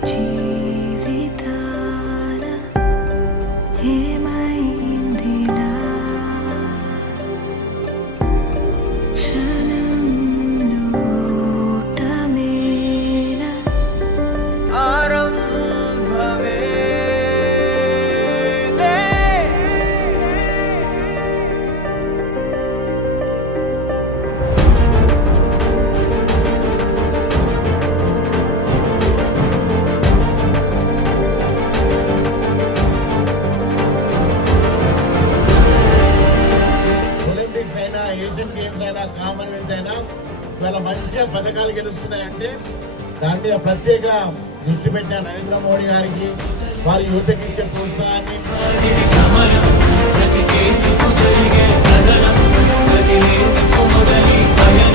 జీవితాన ఏమైందిలా క్షణంలో ఓటమేనా ఆరంభమే ఒలింపిక్స్ అయినా ఏషియన్ గేమ్స్ అయినా కామన్వెల్త్ అయినా ఇవాళ మంచిగా పథకాలు గెలుస్తున్నాయంటే దాని మీద ప్రత్యేక దృష్టి పెట్టిన నరేంద్ర మోడీ గారికి వారి యువతకి ఇచ్చే ప్రోత్సాహాన్ని సమరం ప్రతికేందుకు జరిగే కథనం కదిలేందుకు మొదలి భయం